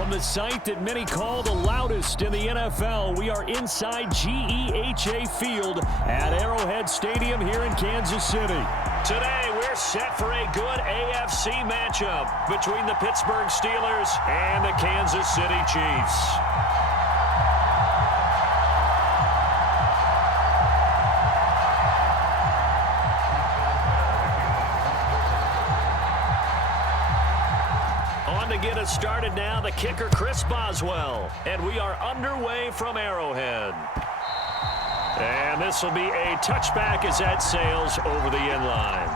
From the site that many call the loudest in the NFL, we are inside GEHA Field at Arrowhead Stadium here in Kansas City. Today, we're set for a good AFC matchup between the Pittsburgh Steelers and the Kansas City Chiefs. To get us started now, the kicker, Chris Boswell. And we are underway from Arrowhead. And this will be a touchback as that sails over the end line.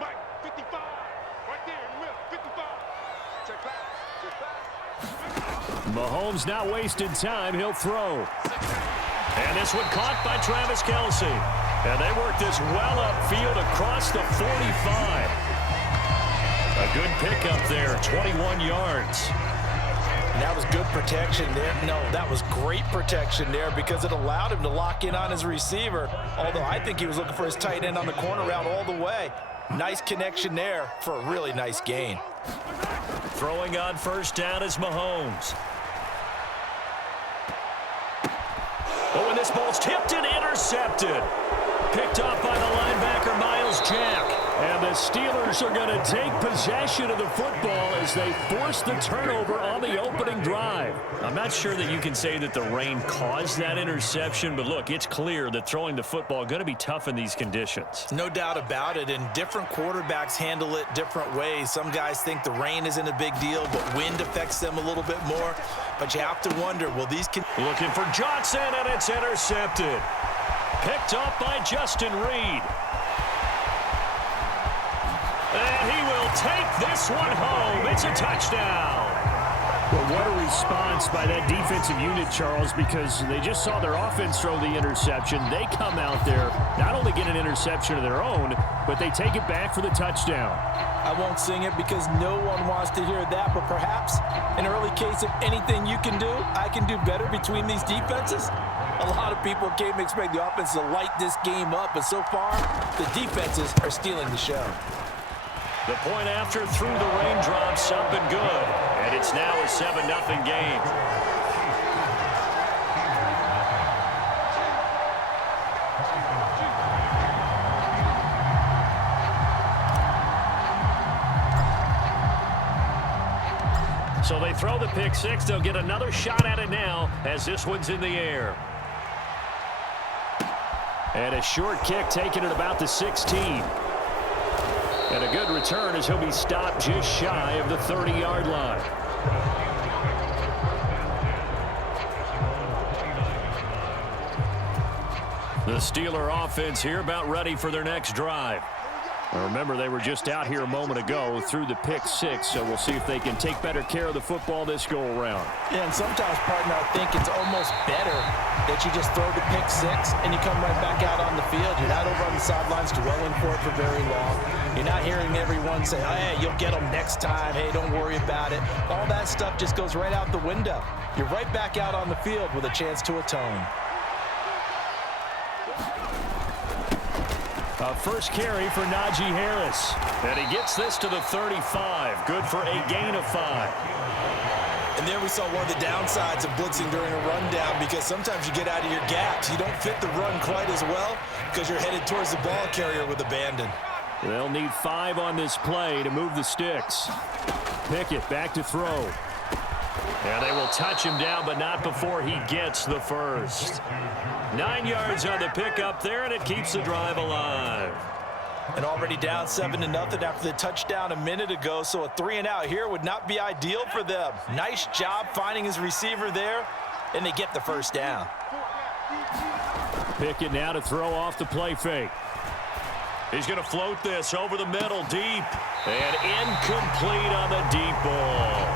Mike, 55, right there in the middle, 55. Check back. Mahomes not wasting time. He'll throw. And this one caught by Travis Kelce. And they work this well upfield across the 45. A good pickup there, 21 yards. And that was good protection there. No, that was great protection there because it allowed him to lock in on his receiver. Although I think he was looking for his tight end on the corner route all the way. Nice connection there for a really nice gain. Throwing on first down is Mahomes. Oh, and this ball's tipped and intercepted. Picked off by the linebacker, Miles Jack. And the Steelers are going to take possession of the football as they force the turnover on the opening drive. I'm not sure that you can say that the rain caused that interception, but look, it's clear that throwing the football is going to be tough in these conditions. No doubt about it, and different quarterbacks handle it different ways. Some guys think the rain isn't a big deal, but wind affects them a little bit more. But you have to wonder, will these... Looking for Johnson, and it's intercepted. Picked up by Justin Reed. And he will take this one home. It's a touchdown. Well, what a response by that defensive unit, Charles, because they just saw their offense throw the interception. They come out there, not only get an interception of their own, but they take it back for the touchdown. I won't sing it because no one wants to hear that, but perhaps an early case of anything you can do, I can do better between these defenses. A lot of people came to expect the offense to light this game up, but so far, the defenses are stealing the show. The point after through the raindrops up and good. And it's now a 7-0 game. So they throw the pick six. They'll get another shot at it now as this one's in the air. And a short kick taken at about the 16. And a good return as he'll be stopped just shy of the 30-yard line. The Steeler offense here about ready for their next drive. Now remember, they were just out here a moment ago through the pick six, so we'll see if they can take better care of the football this go-around. Yeah, and sometimes, partner, I think it's almost better that you just throw the pick six and you come right back out on the field. You're not over on the sidelines dwelling for it for very long. You're not hearing everyone say, oh, hey, you'll get them next time. Hey, don't worry about it. All that stuff just goes right out the window. You're right back out on the field with a chance to atone. A first carry for Najee Harris. And he gets this to the 35. Good for a gain of 5. And there we saw one of the downsides of blitzing during a rundown because sometimes you get out of your gaps. You don't fit the run quite as well because you're headed towards the ball carrier with abandon. They'll need 5 on this play to move the sticks. Pickett back to throw. And they will touch him down, but not before he gets the first. 9 yards on the pickup there, and it keeps the drive alive. And already down 7-0 after the touchdown a minute ago, so a 3-and-out here would not be ideal for them. Nice job finding his receiver there, and they get the first down. Pickett now to throw off the play fake. He's going to float this over the middle, deep, and incomplete on the deep ball.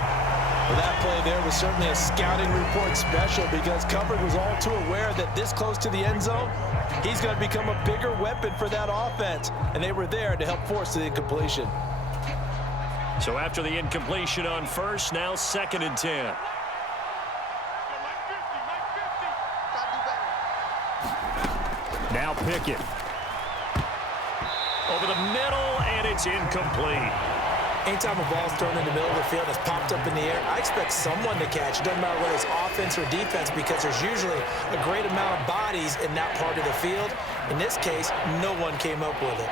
Well, that play there was certainly a scouting report special because Covered was all too aware that this close to the end zone, he's going to become a bigger weapon for that offense, and they were there to help force the incompletion. So after the incompletion on first, now 2nd and 10. Now Pickett. Over the middle, and it's incomplete. Anytime a ball's thrown in the middle of the field that's popped up in the air, I expect someone to catch. It doesn't matter whether it's offense or defense, because there's usually a great amount of bodies in that part of the field. In this case, no one came up with it.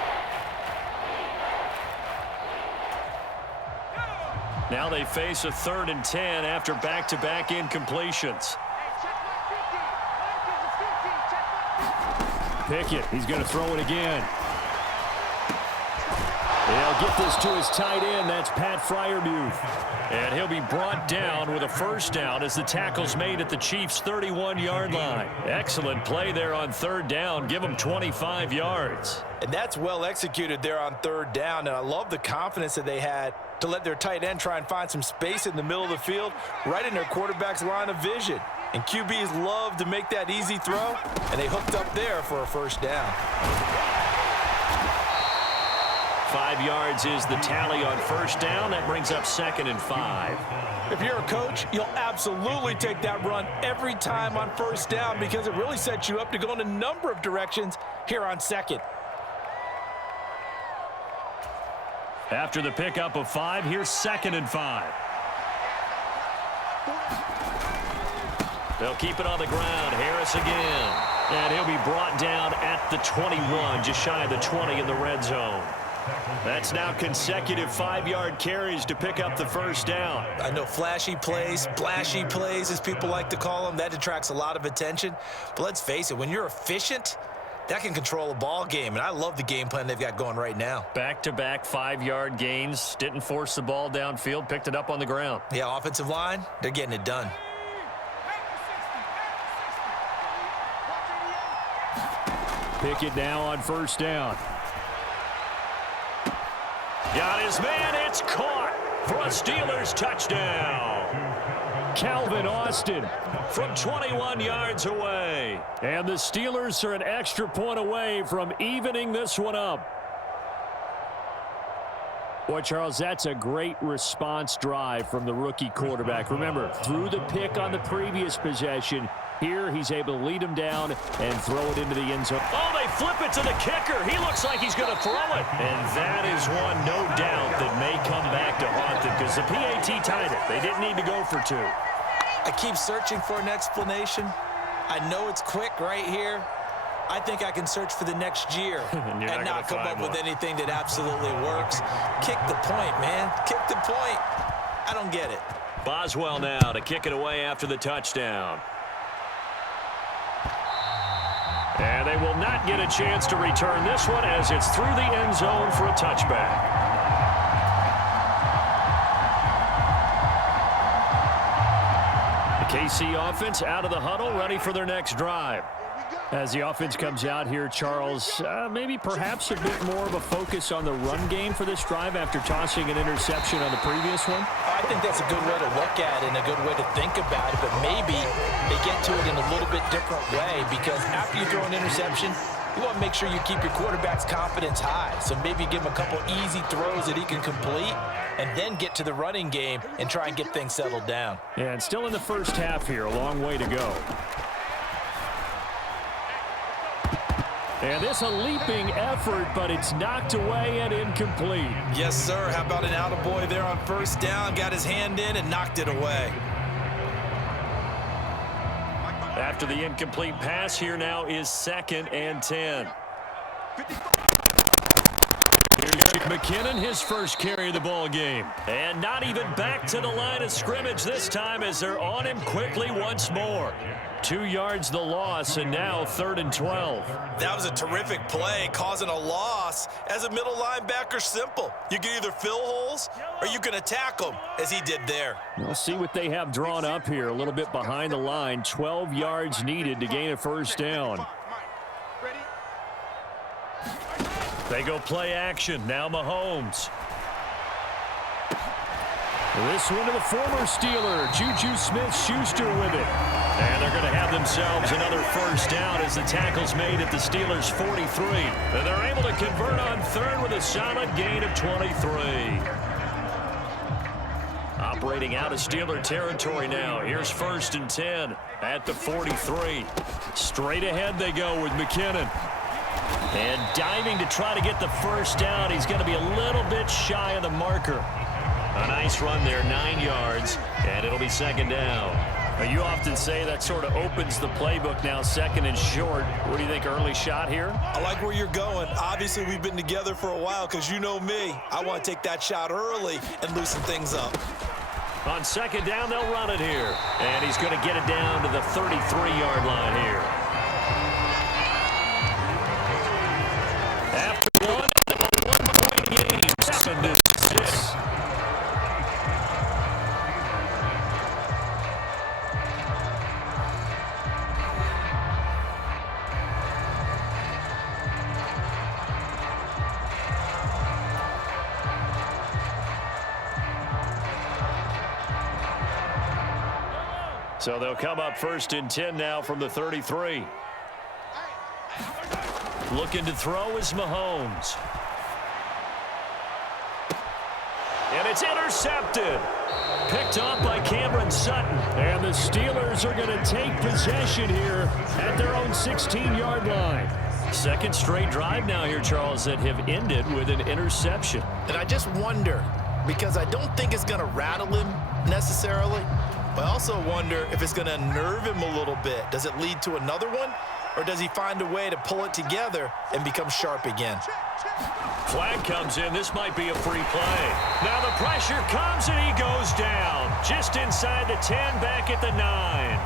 Now they face a 3rd and 10 after back-to-back incompletions. Pickett, he's going to throw it again. He'll get this to his tight end. That's Pat Freiermuth. And he'll be brought down with a first down as the tackle's made at the Chiefs' 31-yard line. Excellent play there on 3rd down. Give them 25 yards. And that's well executed there on 3rd down. And I love the confidence that they had to let their tight end try and find some space in the middle of the field, right in their quarterback's line of vision. And QBs love to make that easy throw, and they hooked up there for a first down. 5 yards is the tally on first down. That brings up 2nd and 5. If you're a coach, you'll absolutely take that run every time on first down because it really sets you up to go in a number of directions here on 2nd. After the pickup of 5, here's 2nd and 5. They'll keep it on the ground. Harris again. And he'll be brought down at the 21, just shy of the 20 in the red zone. That's now consecutive 5-yard carries to pick up the first down. I know flashy plays, splashy plays, as people like to call them, that attracts a lot of attention. But let's face it, when you're efficient, that can control a ball game, and I love the game plan they've got going right now. Back-to-back 5-yard gains. Didn't force the ball downfield, picked it up on the ground. Yeah, offensive line, they're getting it done. Pickett now on first down. Got his man, it's caught for a Steelers touchdown. Calvin Austin from 21 yards away. And the Steelers are an extra point away from evening this one up. Boy, Charles, that's a great response drive from the rookie quarterback. Remember, threw the pick on the previous possession. Here, he's able to lead him down and throw it into the end zone. Oh, they flip it to the kicker. He looks like he's going to throw it. And that is one, no doubt, that may come back to haunt them because the PAT tied it. They didn't need to go for 2. I keep searching for an explanation. I know it's quick right here. I think I can search for the next year and not come up with anything that absolutely works. Kick the point, man. Kick the point. I don't get it. Boswell now to kick it away after the touchdown. And they will not get a chance to return this one as it's through the end zone for a touchback. The KC offense out of the huddle, ready for their next drive. As the offense comes out here, Charles, maybe perhaps a bit more of a focus on the run game for this drive after tossing an interception on the previous one? I think that's a good way to look at it and a good way to think about it, but maybe they get to it in a little bit different way because after you throw an interception, you want to make sure you keep your quarterback's confidence high. So maybe give him a couple easy throws that he can complete and then get to the running game and try and get things settled down. Yeah, and still in the first half here, a long way to go. And this a leaping effort, but it's knocked away and incomplete. Yes, sir. How about an attaboy there on first down? Got his hand in and knocked it away. After the incomplete pass, here now is 2nd and 10. Here's McKinnon, his first carry of the ball game. And not even back to the line of scrimmage this time as they're on him quickly once more. 2 yards the loss, and now 3rd and 12. That was a terrific play, causing a loss. As a middle linebacker, simple. You can either fill holes or you can attack them, as he did there. We'll see what they have drawn up here. A little bit behind the line. 12 yards needed to gain a first down. They go play action. Now Mahomes. This one to the former Steeler, Juju Smith-Schuster with it. And they're going to have themselves another first down as the tackle's made at the Steelers' 43. And they're able to convert on 3rd with a solid gain of 23. Operating out of Steeler territory now. Here's 1st and 10 at the 43. Straight ahead they go with McKinnon. And diving to try to get the first down. He's going to be a little bit shy of the marker. A nice run there, 9 yards, and it'll be second down. You often say that sort of opens the playbook now, second and short. What do you think, early shot here? I like where you're going. Obviously, we've been together for a while because you know me. I want to take that shot early and loosen things up. On second down, they'll run it here. And he's going to get it down to the 33-yard line here. After one point game, 7-6. So they'll come up 1st and 10 now from the 33. Looking to throw is Mahomes. And it's intercepted. Picked off by Cameron Sutton. And the Steelers are going to take possession here at their own 16-yard line. Second straight drive now here, Charles, that have ended with an interception. And I just wonder, because I don't think it's going to rattle him necessarily, but I also wonder if it's going to unnerve him a little bit. Does it lead to another one? Or does he find a way to pull it together and become sharp again? Flag comes in. This might be a free play. Now the pressure comes and he goes down. Just inside the 10, back at the 9.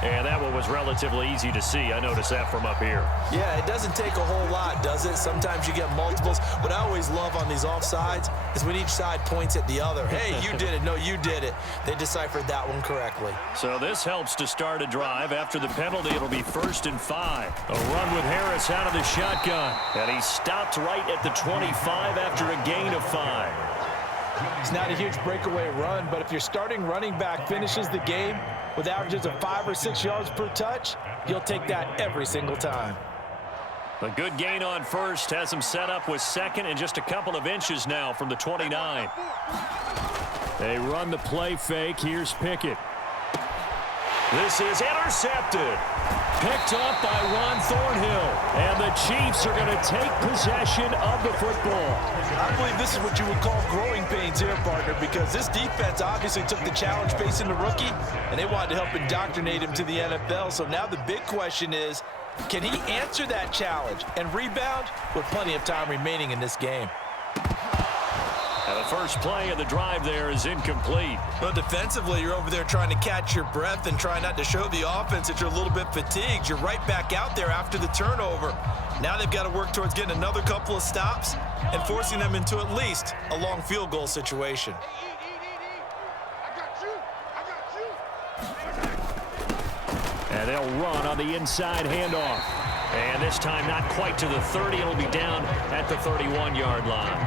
And that one was relatively easy to see. I noticed that from up here. Yeah, it doesn't take a whole lot, does it? Sometimes you get multiples. What I always love on these offsides is when each side points at the other. Hey, you did it. No, you did it. They deciphered that one correctly. So this helps to start a drive. After the penalty, it'll be 1st and 5. A run with Harris out of the shotgun. And he stopped right at the 25 after a gain of 5. It's not a huge breakaway run, but if your starting running back finishes the game with averages of 5 or 6 yards per touch, you'll take that every single time. A good gain on first has him set up with second and just a couple of inches now from the 29. They run the play fake. Here's Pickett. This is intercepted. Picked up by Ron Thornhill. And the Chiefs are going to take possession of the football. I believe this is what you would call growing pains here, partner, because this defense obviously took the challenge facing the rookie, and they wanted to help indoctrinate him to the NFL. So now the big question is, can he answer that challenge and rebound with plenty of time remaining in this game? And the first play of the drive there is incomplete. Well, defensively, you're over there trying to catch your breath and try not to show the offense that you're a little bit fatigued. You're right back out there after the turnover. Now they've got to work towards getting another couple of stops and forcing them into at least a long field goal situation. And they'll run on the inside handoff. And this time not quite to the 30. It'll be down at the 31-yard line.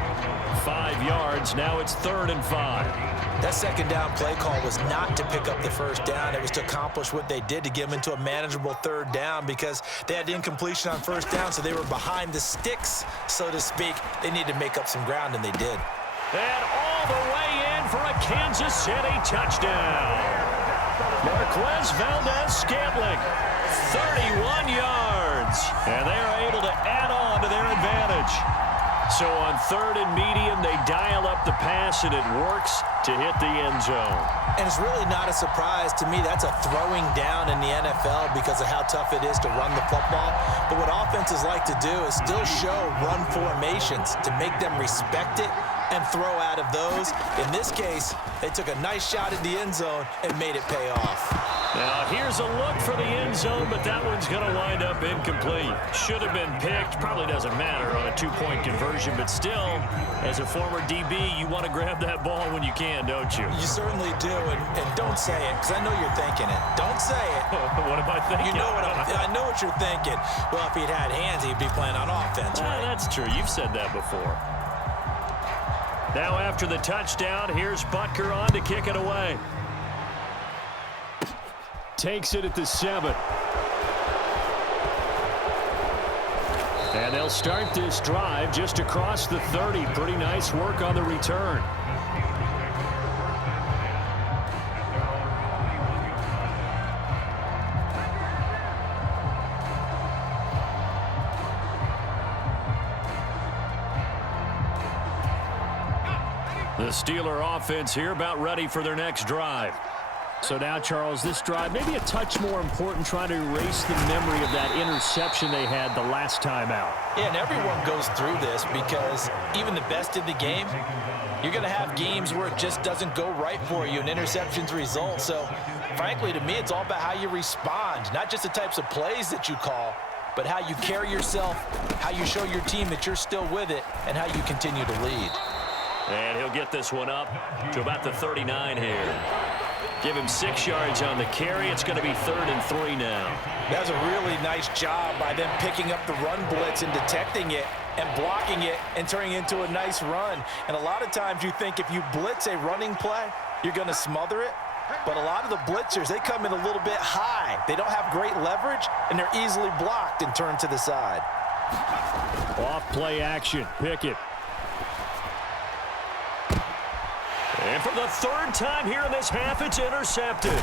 5 yards. Now it's 3rd and 5. That second down play call was not to pick up the first down. It was to accomplish what they did to get them into a manageable 3rd down because they had incompletion on first down, so they were behind the sticks, so to speak. They needed to make up some ground, and they did. And all the way in for a Kansas City touchdown. Marquez Valdez-Scantling, 31 yards. And they are able to add on to their advantage. So on 3rd and medium, they dial up the pass, and it works to hit the end zone. And it's really not a surprise to me. That's a throwing down in the NFL because of how tough it is to run the football. But what offenses like to do is still show run formations to make them respect it and throw out of those. In this case, they took a nice shot at the end zone and made it pay off. Now, here's a look for the end zone, but that one's going to wind up incomplete. Should have been picked. Probably doesn't matter on a 2-point conversion, but still, as a former DB, you want to grab that ball when you can, don't you? You certainly do, and don't say it, because I know you're thinking it. Don't say it. What am I thinking? You know what I know what you're thinking. Well, if he'd had hands, he'd be playing on offense, right? That's true. You've said that before. Now after the touchdown, here's Butker on to kick it away. Takes it at the 7. And they'll start this drive just across the 30. Pretty nice work on the return. The Steeler offense here about ready for their next drive. So now, Charles, this drive maybe a touch more important, trying to erase the memory of that interception they had the last time out. Yeah, and everyone goes through this because even the best in the game, you're going to have games where it just doesn't go right for you and interceptions result. So, frankly, to me, it's all about how you respond, not just the types of plays that you call, but how you carry yourself, how you show your team that you're still with it, and how you continue to lead. And he'll get this one up to about the 39 here. Give him 6 yards on the carry. It's going to be 3rd and 3 now. That's a really nice job by them picking up the run blitz and detecting it and blocking it and turning it into a nice run. And a lot of times you think if you blitz a running play, you're going to smother it. But a lot of the blitzers, they come in a little bit high. They don't have great leverage, and they're easily blocked and turned to the side. Off play action. Pickett. And for the 3rd time here in this half, it's intercepted.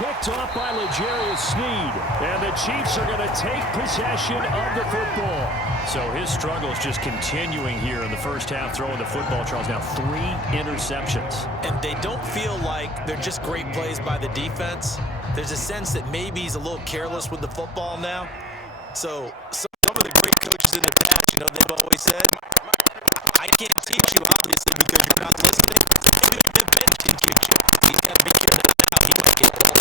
Picked off by L'Jarius Sneed. And the Chiefs are going to take possession of the football. So his struggle is just continuing here in the first half, throwing the football. Charles, now 3 interceptions. And they don't feel like they're just great plays by the defense. There's a sense that maybe he's a little careless with the football now. So some of the great coaches in the past, you know, they've always said, I can't teach you, obviously, because you're not listening. Maybe the bench can teach you. He's got to be careful now. He might get it all.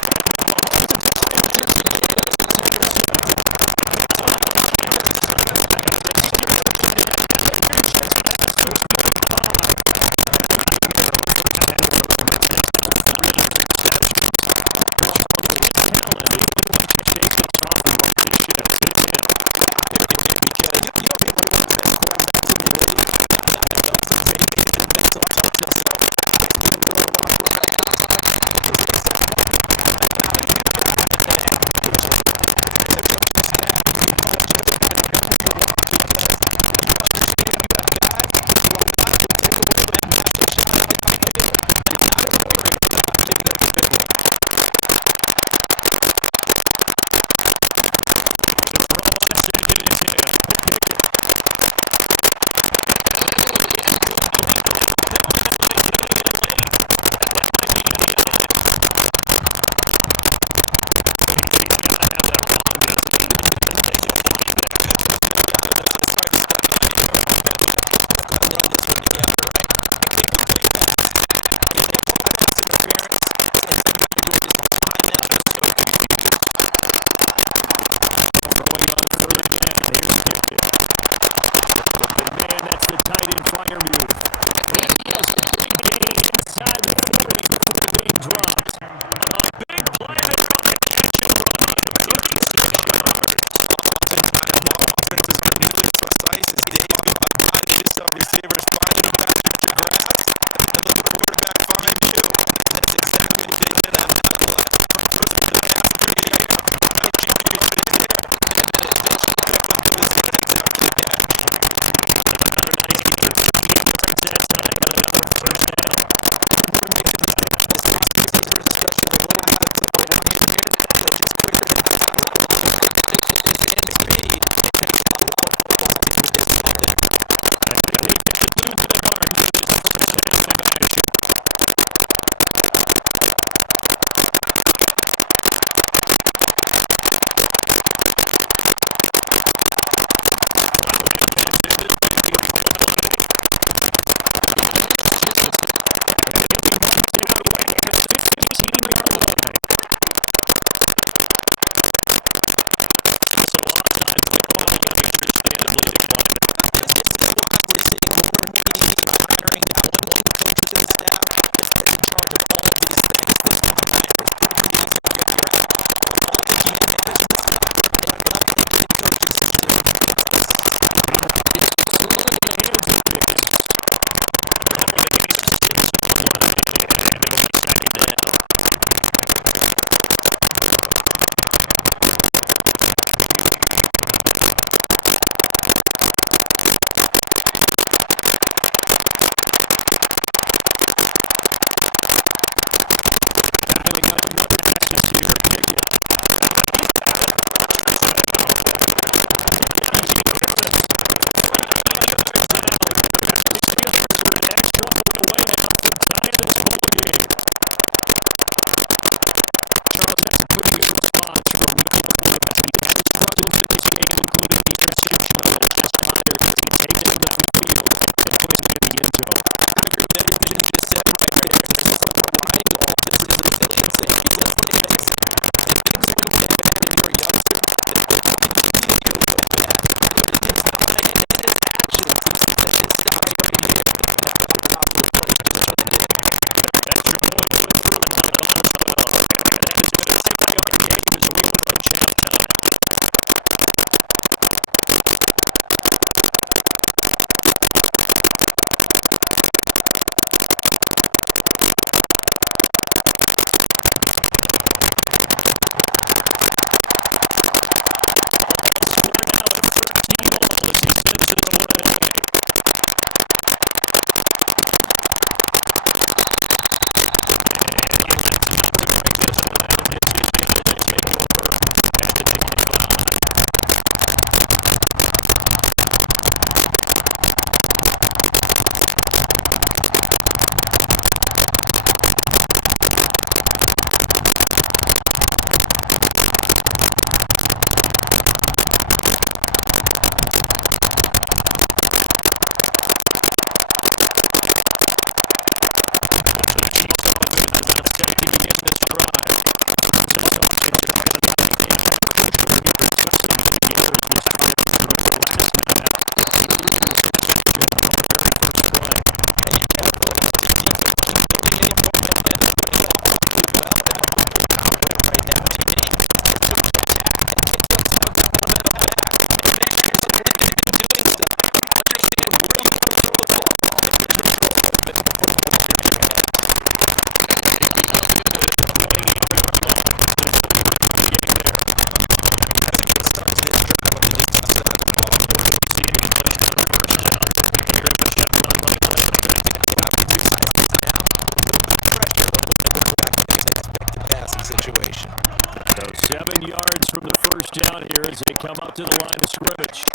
first down here as they come up to the line of scrimmage.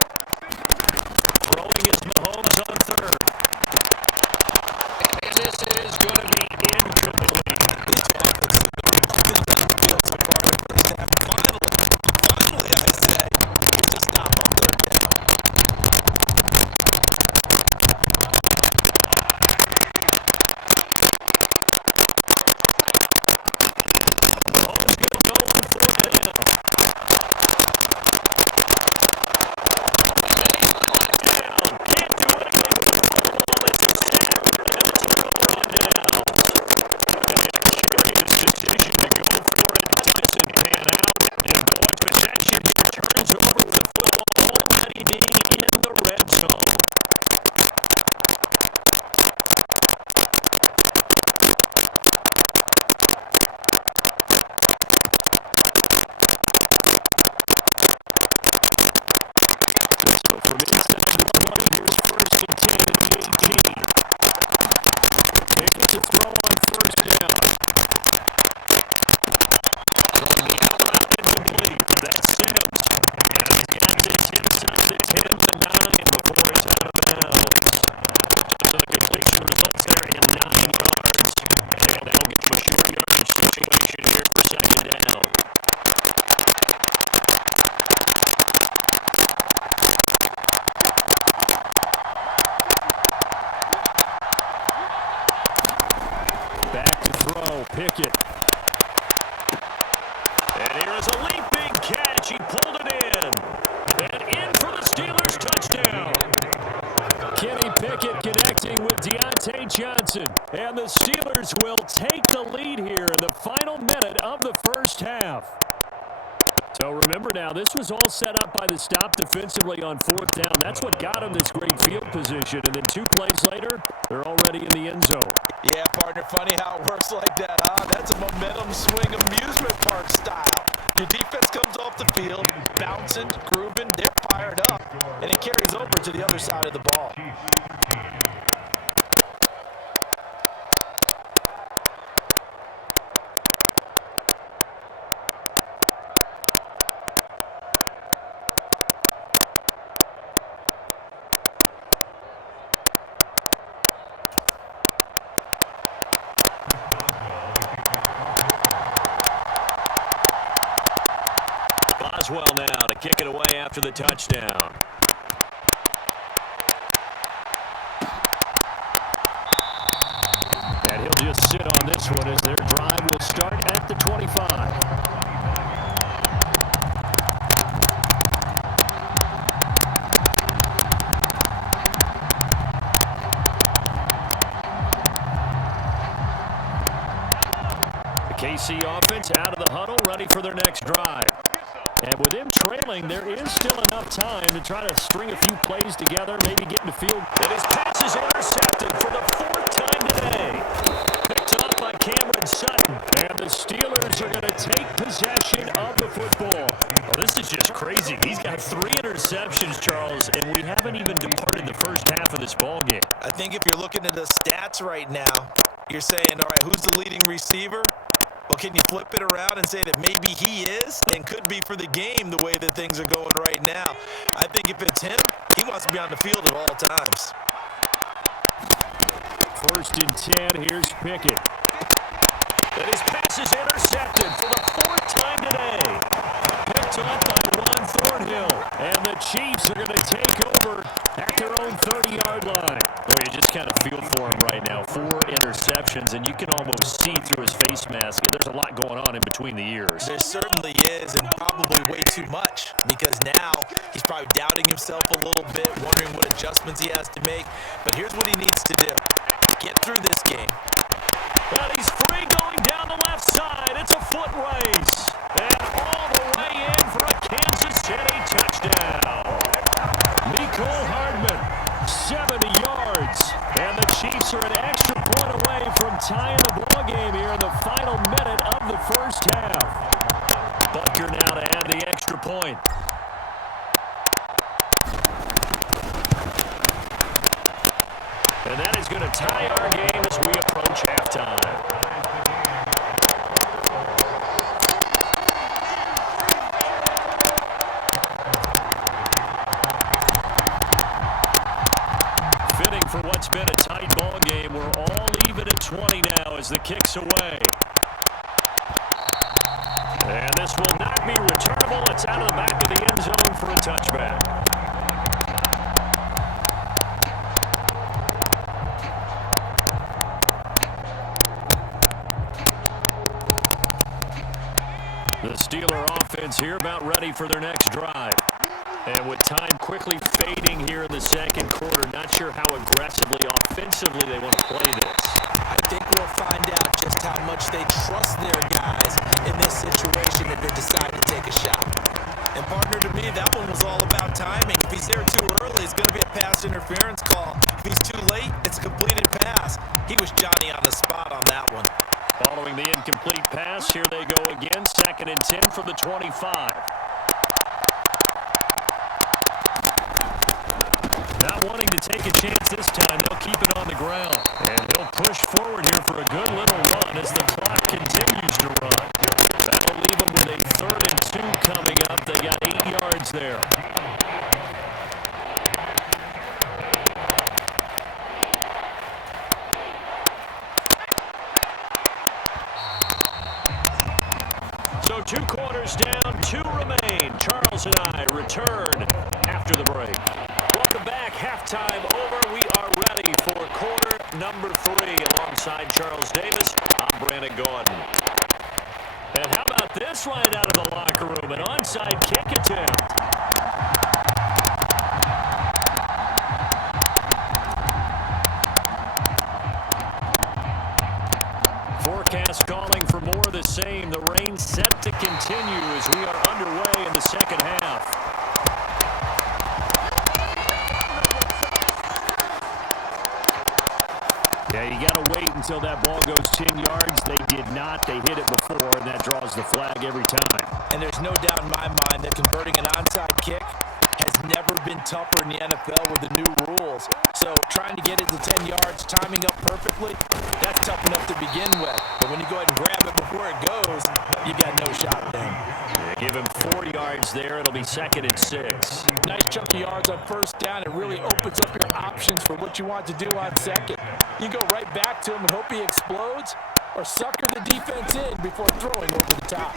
Throwing is Mahomes on third. And this is going to be incomplete. Finally, I say. It's just not on third down. Mahomes going to go on fourth down. Can't do anything with the football. It's a sack and a turnover on downs. And a curious decision to go for it. Doesn't pan out. And boy, possession here turns over with the football already being in the red zone. So from inside the 20, here's first and 10 at the 18. Pickett to throw on first down. Throwing the out route incomplete. That's Sims. And he's got this inside the 10 to 9 before it's out of bounds. So the completion results there in 9 yards. And that'll give him a short yardage situation here for second down. Back to throw, Pickett. And here is a leaping catch. He pulled it in. And in for the Steelers touchdown. Kenny Pickett connecting with Deontay Johnson. And the Steelers will take the lead here in the final minute of the first half. So remember now, this was all set up by the stop defensively on fourth down. That's what got them this great field position. And then 2 plays later, they're already in the end zone. Yeah, partner, funny how it works like that, huh? That's a momentum swing amusement park style. Your defense comes off the field, bouncing, grooving, they're fired up, and it carries over to the other side of the ball. Boswell now to kick it away after the touchdown. And he'll just sit on this one as their drive will start at the 25. The KC offense out of the huddle, ready for their next drive. And with him trailing, there is still enough time to try to string a few plays together, maybe get in the field. And his pass is intercepted for the 4th time today. Picked up by Cameron Sutton. And the Steelers are going to take possession of the football. Well, this is just crazy. He's got 3 interceptions, Charles, and we haven't even departed the first half of this ballgame. I think if you're looking at the stats right now, you're saying, all right, who's the leading receiver? Well, can you flip it around and say that maybe he is and could be for the game the way that things are going right now? I think if it's him, he wants to be on the field at all times. First and 10, here's Pickett. And his pass is intercepted for the 4th time today. Picked up by Juan Thornhill. And the Chiefs are going to take over at their own 30-yard line. Boy, you just kind of feel for him right now. 4 interceptions, and you can almost see through his face mask. There's a lot going on in between the ears. There certainly is, and probably way too much, because now he's probably doubting himself a little bit, wondering what adjustments he has to make. But here's what he needs to do. Get through this game. And he's free going down the left side. It's a foot race. And all the way in for a Kansas City touchdown. Mecole Hardman, 70 yards. And the Chiefs are an extra point away from tying the ballgame here in the final minute of the first half. Butker now to add the extra point. And that is going to tie our game as we approach halftime. as the kick's away. And this will not be returnable. It's out of the back of the end zone for a touchback. The Steeler offense here about ready for their next drive. And with time quickly fading here in the second quarter, not sure how aggressively, offensively they want to play this. I think we'll find out just how much they trust their guys in this situation if they decide to take a shot. And partner, to me, that one was all about timing. If he's there too early, it's going to be a pass interference call. If he's too late, it's a completed pass. He was Johnny on the spot on that one. Following the incomplete pass, here they go again. 2nd and 10 from the 25. Not wanting to take a chance this time, they'll keep it on the ground. And he'll push forward here for a good little run as the clock continues to run. That'll leave them with a 3rd and 2 coming up. They got 8 yards there. So 2 quarters down, 2 remain. Charles and I return after the break. Welcome back. Halftime over. We are ready for quarter number 3. Alongside Charles Davis, I'm Brandon Gordon. And how about this right out of the locker room? An onside kick attempt. Forecast calling for more of the same. The rain set to continue as we are underway in the second half. Yeah, you got to wait until that ball goes 10 yards. They did not. They hit it before, and that draws the flag every time. And there's no doubt in my mind that converting an onside kick has never been tougher in the NFL with the new rules. So trying to get it to 10 yards, timing up perfectly, that's tough enough to begin with. But when you go ahead and grab it before it goes, you got no shot then. Give him 4 yards there. It'll be 2nd and 6. Nice chunk of yards on 1st down. It really opens up your options for what you want to do on 2nd. You go right back to him and hope he explodes, or sucker the defense in before throwing over the top.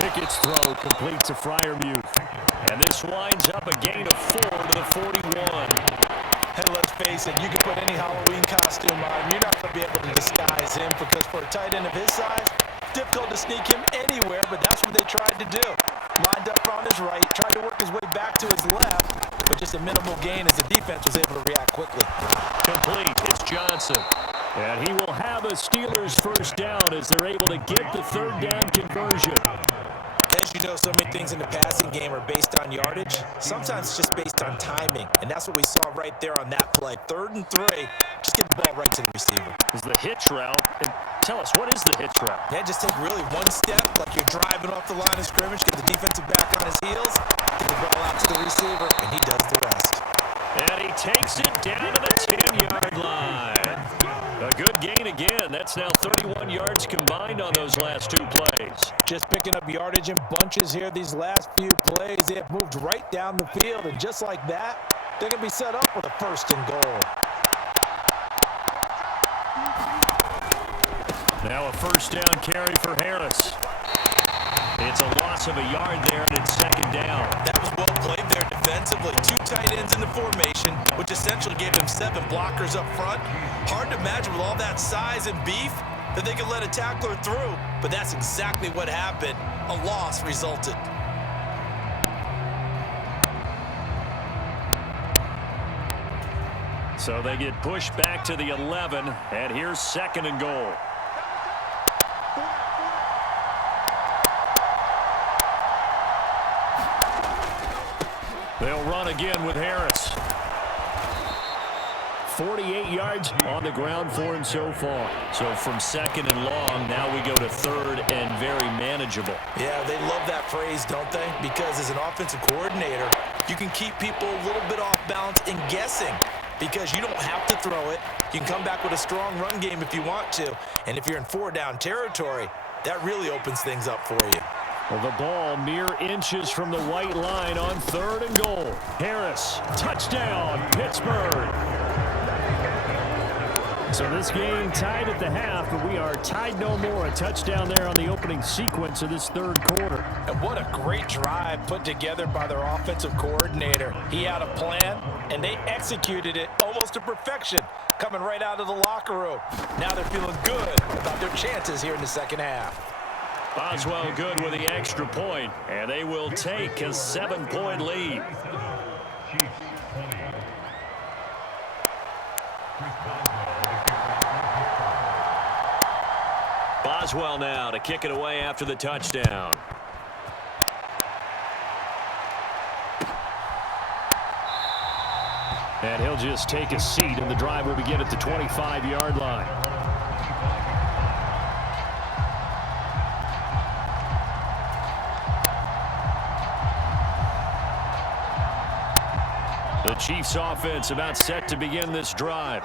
Pickett's throw complete to Freiermuth. And this winds up a gain of 4 to the 41. And let's face it, you can put any Halloween costume on. You're not going to be able to disguise him because for a tight end of his size, difficult to sneak him anywhere, but that's what they tried to do. Lined up on his right, tried to work his way back to his left, but just a minimal gain as the defense was able to react quickly. Complete. It's Johnson. And he will have a Steelers 1st down as they're able to get the 3rd down conversion. As you know, so many things in the passing game are based on yardage. Sometimes it's just based on timing, and that's what we saw right there on that play. 3rd and 3, just get the ball right to the receiver. Is the hitch route. And tell us, what is the hitch route? Yeah, just take really one step, like you're driving off the line of scrimmage, get the defensive back on his heels, get the ball out to the receiver, and he does the rest. And he takes it down to the 10-yard line. A good gain again. That's now 31 yards combined on those last 2 plays. Just picking up yardage in bunches here these last few plays. They have moved right down the field, and just like that, they're going to be set up with a 1st and goal. Now a 1st down carry for Harris. It's a loss of a yard there, and it's 2nd down. That was well played there defensively. 2 tight ends in the formation, which essentially gave him 7 blockers up front. Hard to imagine with all that size and beef that they could let a tackler through, but that's exactly what happened. A loss resulted. So they get pushed back to the 11, and here's 2nd and goal. They'll run again with Harris. 48 yards on the ground for him so far. So from 2nd and long, now we go to 3rd and very manageable. Yeah, they love that phrase, don't they? Because as an offensive coordinator, you can keep people a little bit off balance and guessing because you don't have to throw it. You can come back with a strong run game if you want to. And if you're in 4-down territory, that really opens things up for you. Well, the ball mere inches from the white line on 3rd and goal. Harris, touchdown, Pittsburgh. So this game tied at the half, but we are tied no more. A touchdown there on the opening sequence of this third quarter. And what a great drive put together by their offensive coordinator. He had a plan, and they executed it almost to perfection, coming right out of the locker room. Now they're feeling good about their chances here in the second half. Boswell good with the extra point, and they will take a 7-point lead. Boswell now to kick it away after the touchdown. And he'll just take a seat, and the drive will begin at the 25-yard line. The Chiefs offense about set to begin this drive.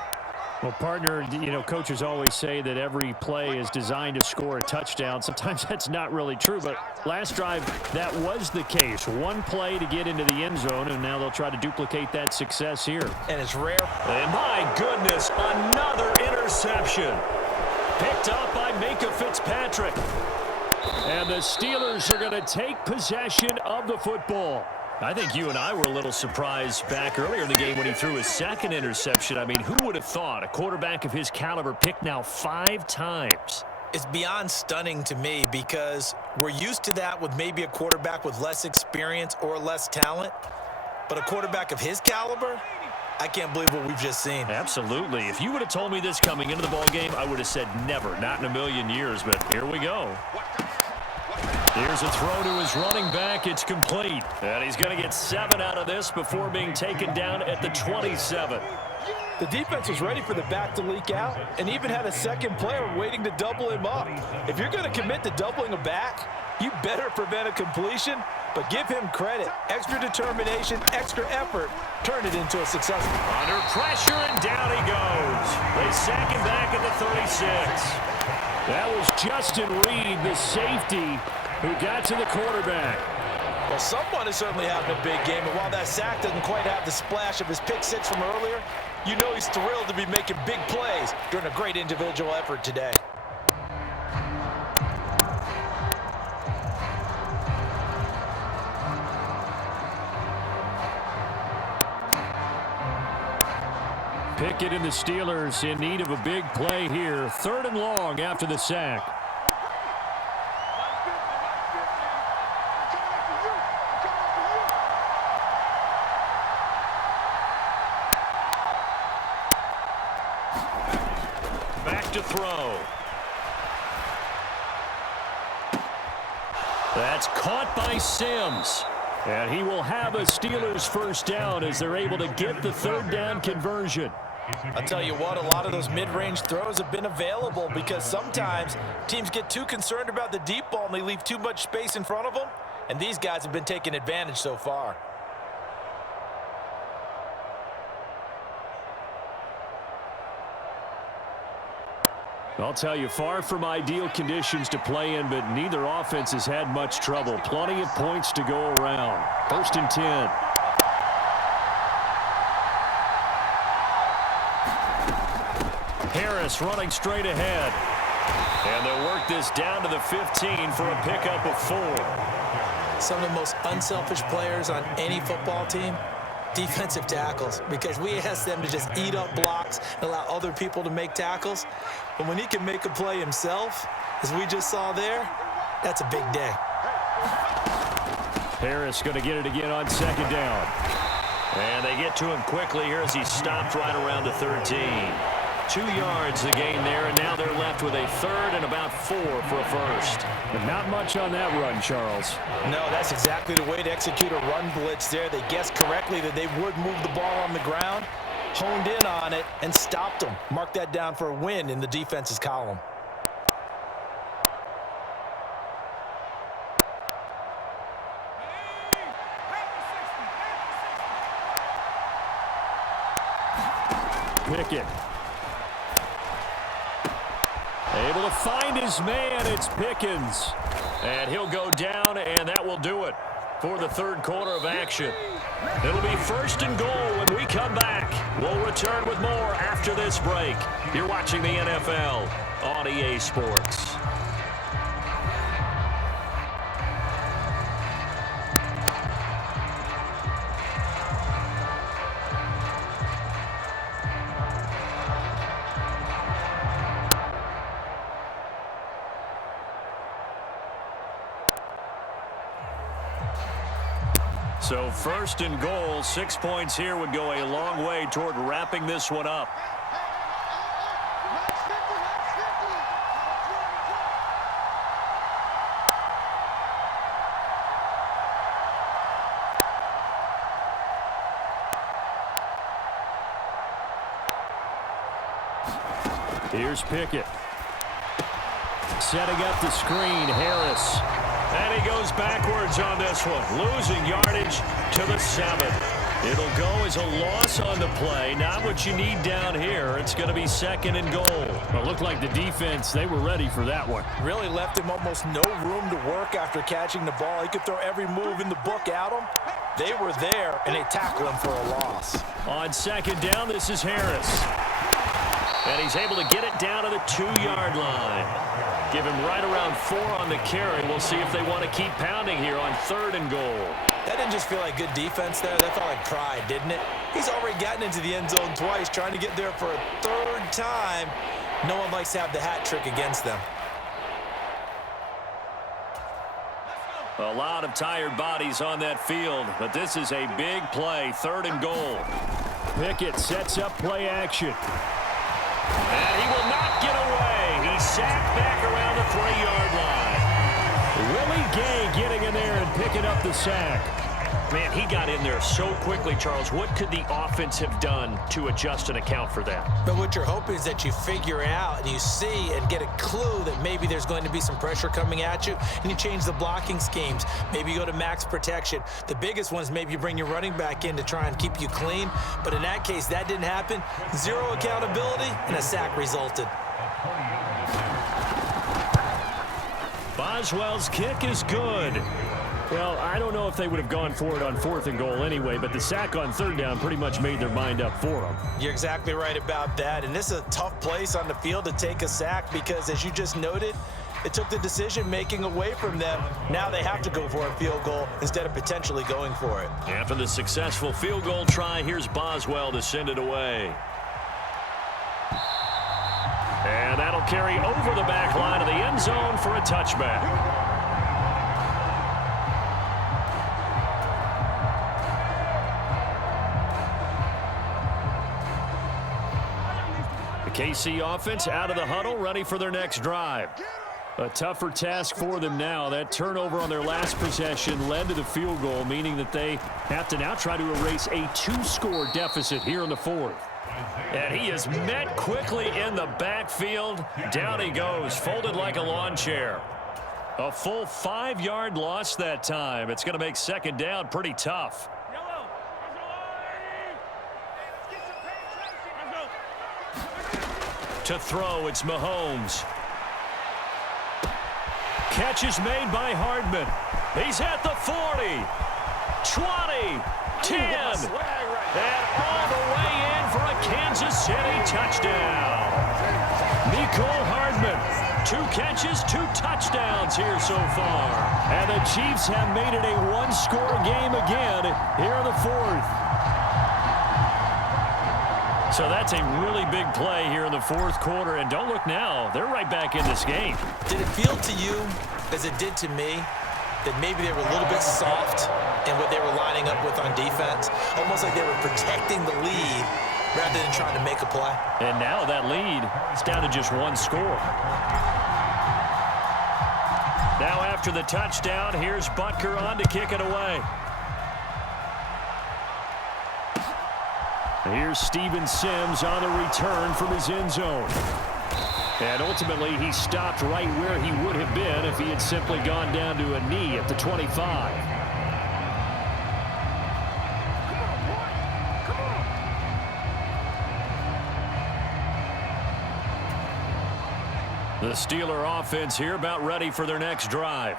Well, partner, you know, coaches always say that every play is designed to score a touchdown. Sometimes that's not really true, but last drive, that was the case. One play to get into the end zone, and now they'll try to duplicate that success here. And it's rare. And my goodness, another interception. Picked up by Minka Fitzpatrick. And the Steelers are going to take possession of the football. I think you and I were a little surprised back earlier in the game when he threw his second interception. I mean, who would have thought a quarterback of his caliber picked now 5 times? It's beyond stunning to me because we're used to that with maybe a quarterback with less experience or less talent. But a quarterback of his caliber, I can't believe what we've just seen. Absolutely. If you would have told me this coming into the ball game, I would have said never, not in a million years. But here we go. Here's a throw to his running back. It's complete. And he's going to get 7 out of this before being taken down at the 27. The defense was ready for the back to leak out and even had a second player waiting to double him up. If you're going to commit to doubling a back, you better prevent a completion, but give him credit. Extra determination, extra effort, turn it into a success. Under pressure, and down he goes. They sack him back at the 36. That was Justin Reed, the safety, who got to the quarterback. Well, someone is certainly having a big game, and while that sack doesn't quite have the splash of his pick six from earlier, you know he's thrilled to be making big plays during a great individual effort today. Pickett and the Steelers in need of a big play here. 3rd and long after the sack. Back to throw. That's caught by Sims. And he will have a Steelers first down as they're able to get the 3rd down conversion. I'll tell you what, a lot of those mid-range throws have been available because sometimes teams get too concerned about the deep ball and they leave too much space in front of them, and these guys have been taking advantage so far. I'll tell you, far from ideal conditions to play in, but neither offense has had much trouble. Plenty of points to go around. 1st and 10. Harris running straight ahead. And they'll work this down to the 15 for a pickup of 4. Some of the most unselfish players on any football team, defensive tackles, because we ask them to just eat up blocks and allow other people to make tackles. But when he can make a play himself, as we just saw there, that's a big day. Harris going to get it again on 2nd down. And they get to him quickly here as he stopped right around the 13. 2 yards the gain there, and now they're left with a 3rd and about 4 for a first. And not much on that run, Charles. No, that's exactly the way to execute a run blitz there. They guessed correctly that they would move the ball on the ground, honed in on it, and stopped them. Mark that down for a win in the defense's column. Pickett. Able to find his man. It's Pickens. And he'll go down, and that will do it. for the third quarter of action. It'll be 1st and goal when we come back. We'll return with more after this break. You're watching the NFL on EA Sports. So 1st and goal, 6 points here would go a long way toward wrapping this one up. Here's Pickett. Setting up the screen, Harris. And he goes backwards on this one, losing yardage to the 7. It'll go as a loss on the play. Not what you need down here. It's going to be 2nd and goal. Well, it looked like the defense, they were ready for that one. Really left him almost no room to work after catching the ball. He could throw every move in the book at him. They were there, and they tackled him for a loss. On 2nd down, this is Harris. And he's able to get it down to the 2-yard line. Give him right around 4 on the carry. We'll see if they want to keep pounding here on 3rd and goal. That didn't just feel like good defense there. That felt like pride, didn't it? He's already gotten into the end zone twice, trying to get there for a 3rd time. No one likes to have the hat trick against them. A lot of tired bodies on that field, but this is a big play, 3rd and goal. Pickett sets up play action. And he will not get away. He's sacked back around the 3-yard line. Willie Gay getting in there and picking up the sack. Man, he got in there so quickly, Charles. What could the offense have done to adjust and account for that? But what you're hoping is that you figure out and you see and get a clue that maybe there's going to be some pressure coming at you, and you change the blocking schemes. Maybe you go to max protection. The biggest ones, maybe you bring your running back in to try and keep you clean. But in that case, that didn't happen. 0 accountability, and a sack resulted. Boswell's kick is good. Well, I don't know if they would have gone for it on 4th and goal anyway, but the sack on 3rd down pretty much made their mind up for them. You're exactly right about that, and this is a tough place on the field to take a sack because, as you just noted, it took the decision-making away from them. Now they have to go for a field goal instead of potentially going for it. After the successful field goal try, here's Boswell to send it away. And that'll carry over the back line of the end zone for a touchback. KC offense out of the huddle, ready for their next drive. A tougher task for them now. That turnover on their last possession led to the field goal, meaning that they have to now try to erase a 2-score deficit here in the 4th. And he is met quickly in the backfield. Down he goes, folded like a lawn chair. A full 5-yard loss that time. It's going to make 2nd down pretty tough. To throw, it's Mahomes. Catch is made by Hardman. He's at the 40, 20, 10, and all the way in for a Kansas City touchdown. Mecole Hardman, 2 catches, 2 touchdowns here so far. And the Chiefs have made it a 1-score game again here in the 4th. So that's a really big play here in the 4th quarter. And don't look now, they're right back in this game. Did it feel to you, as it did to me, that maybe they were a little bit soft in what they were lining up with on defense? Almost like they were protecting the lead rather than trying to make a play. And now that lead is down to just 1 score. Now after the touchdown, here's Butker on to kick it away. Here's Steven Sims on the return from his end zone. And ultimately, he stopped right where he would have been if he had simply gone down to a knee at the 25. The Steeler offense here about ready for their next drive.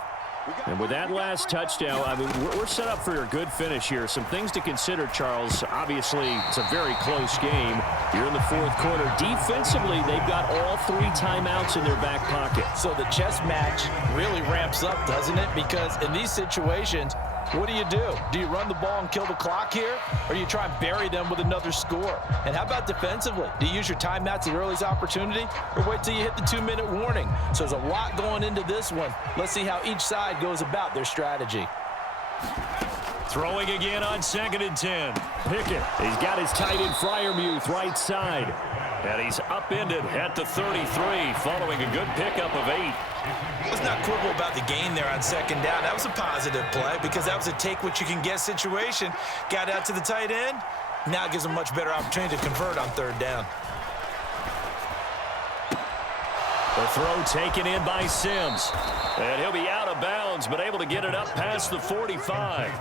And with that last touchdown, I mean, we're set up for a good finish here. Some things to consider, Charles. Obviously, it's a very close game. You're in the fourth quarter. Defensively, they've got all 3 timeouts in their back pocket. So the chess match really ramps up, doesn't it? Because in these situations, what do? Do you run the ball and kill the clock here? Or do you try and bury them with another score? And how about defensively? Do you use your timeouts at earliest opportunity? Or wait till you hit the 2-minute warning? So there's a lot going into this one. Let's see how each side goes about their strategy. Throwing again on 2nd and 10. Pickett. He's got his tight end Freiermuth right side. And he's upended at the 33 following a good pickup of 8. Let's not quibble about the gain there on 2nd down. That was a positive play because that was a take-what-you-can-get situation. Got out to the tight end. Now it gives him a much better opportunity to convert on 3rd down. The throw taken in by Sims. And he'll be out of bounds, but able to get it up past the 45.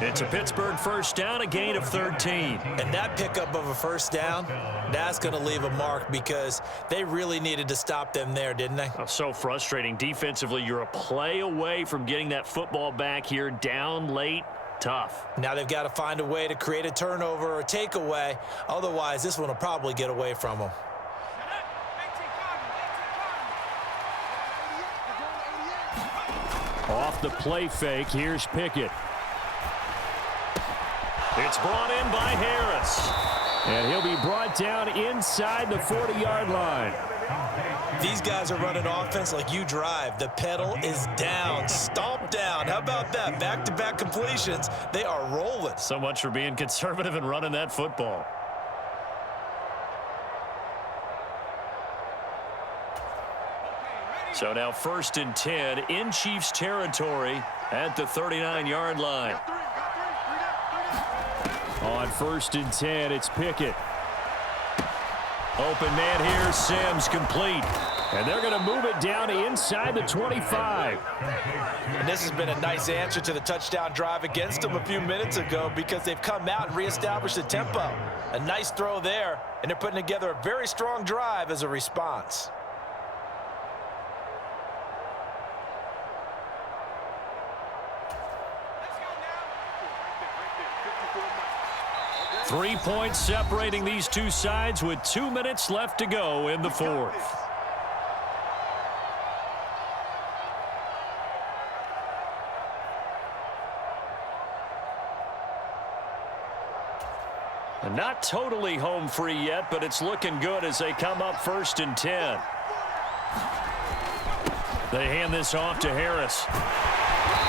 It's a Pittsburgh first down, a gain of 13. And that pickup of a first down, that's going to leave a mark because they really needed to stop them there, didn't they? Oh, so frustrating. Defensively, you're a play away from getting that football back here down late. Tough. Now they've got to find a way to create a turnover or a takeaway. Otherwise, this one will probably get away from them. Off the play fake, here's Pickett. It's brought in by Harris. And he'll be brought down inside the 40-yard line. These guys are running offense like you drive. The pedal is down, stomp down. How about that? Back-to-back completions. They are rolling. So much for being conservative and running that football. So now 1st and 10 in Chiefs territory at the 39-yard line. On 1st and 10, it's Pickett. Open man here, Sims complete. And they're going to move it down inside the 25. And this has been a nice answer to the touchdown drive against them a few minutes ago because they've come out and reestablished the tempo. A nice throw there, and they're putting together a very strong drive as a response. Three points separating these two sides with 2 minutes left to go in the fourth. And not totally home free yet, but it's looking good as they come up 1st and 10. They hand this off to Harris.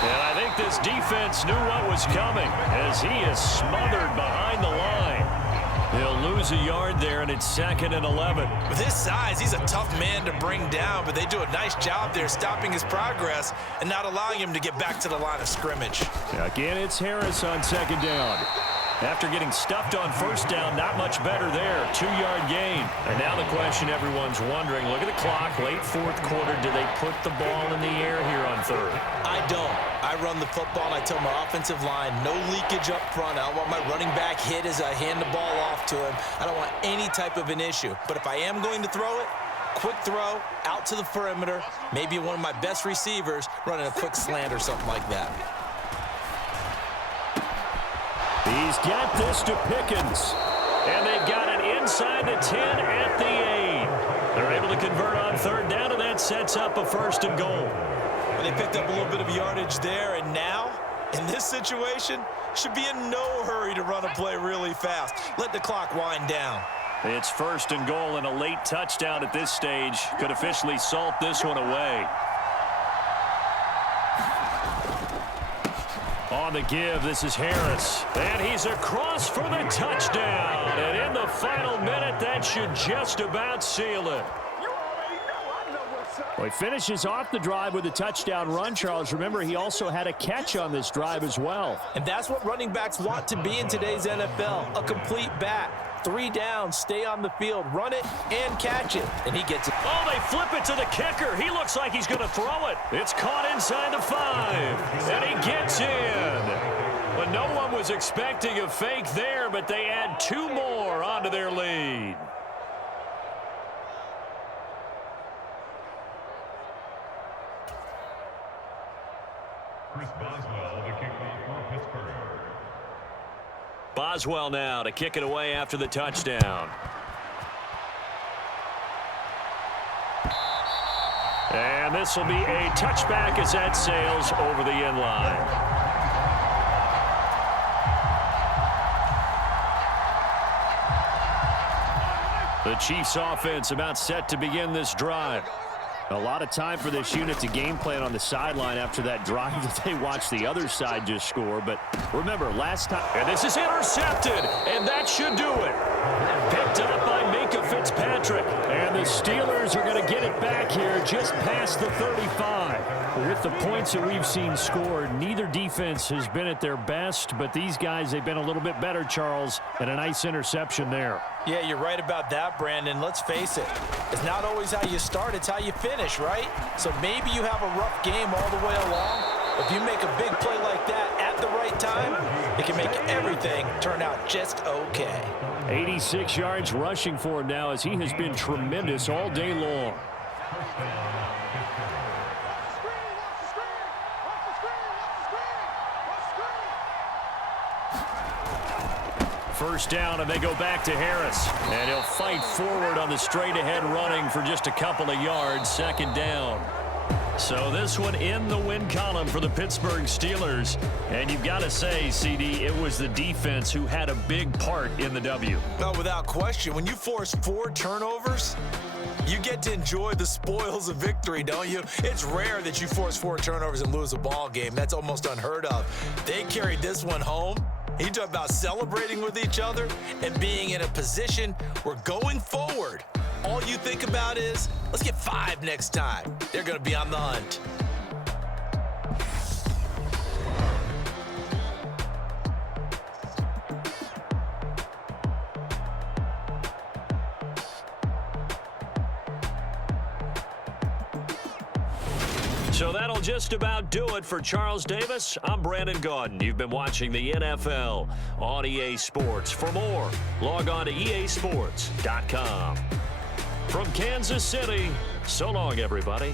And I think this defense knew what was coming as he is smothered behind the line. He'll lose a yard there, and it's 2nd and 11. With his size, he's a tough man to bring down, but they do a nice job there stopping his progress and not allowing him to get back to the line of scrimmage. Again, it's Harris on 2nd down. After getting stuffed on 1st down, not much better there. 2-yard gain. And now the question everyone's wondering, look at the clock, late 4th quarter. Do they put the ball in the air here on 3rd? I don't. I run the football, and I tell my offensive line, no leakage up front. I don't want my running back hit as I hand the ball off to him. I don't want any type of an issue. But if I am going to throw it, quick throw, out to the perimeter, maybe one of my best receivers running a quick slant or something like that. He's got this to Pickens. And they've got it inside the 10 at the 8. They're able to convert on 3rd down, and that sets up a 1st and goal. Well, they picked up a little bit of yardage there, and now, in this situation, should be in no hurry to run a play really fast. Let the clock wind down. It's 1st and goal, and a late touchdown at this stage could officially salt this one away. On the give, this is Harris. And he's across for the touchdown. And in the final minute, that should just about seal it. Well, he finishes off the drive with a touchdown run, Charles. Remember, he also had a catch on this drive as well. And that's what running backs want to be in today's NFL, a complete back. 3 downs, stay on the field, run it, and catch it. And he gets it. Oh, they flip it to the kicker. He looks like he's going to throw it. It's caught inside the 5. And he gets in. But no one was expecting a fake there, but they add 2 more onto their lead. Boswell now to kick it away after the touchdown. And this will be a touchback as that sails over the end line. The Chiefs offense about set to begin this drive. A lot of time for this unit to game plan on the sideline after that drive that they watched the other side just score. But remember, last time... And this is intercepted, and that should do it. Picked up by Minka Fitzpatrick. And the Steelers are going to get it back here just past the 35. With the points that we've seen scored, neither defense has been at their best, but these guys, they've been a little bit better, Charles, and a nice interception there. Yeah, you're right about that, Brandon. Let's face it. It's not always how you start, it's how you finish, right? So maybe you have a rough game all the way along. If you make a big play like that at the right time, it can make everything turn out just okay. 86 yards rushing for him now as he has been tremendous all day long. First down, and they go back to Harris. And he'll fight forward on the straight-ahead running for just a couple of yards. Second down. So this one in the win column for the Pittsburgh Steelers. And you've got to say, CD, it was the defense who had a big part in the W. No, without question. When you force 4 turnovers, you get to enjoy the spoils of victory, don't you? It's rare that you force 4 turnovers and lose a ball game. That's almost unheard of. They carried this one home. You talk about celebrating with each other and being in a position where going forward, all you think about is, let's get 5 next time. They're going to be on the hunt. So that'll just about do it for Charles Davis. I'm Brandon Gaudin. You've been watching the NFL on EA Sports. For more, log on to easports.com. From Kansas City, so long, everybody.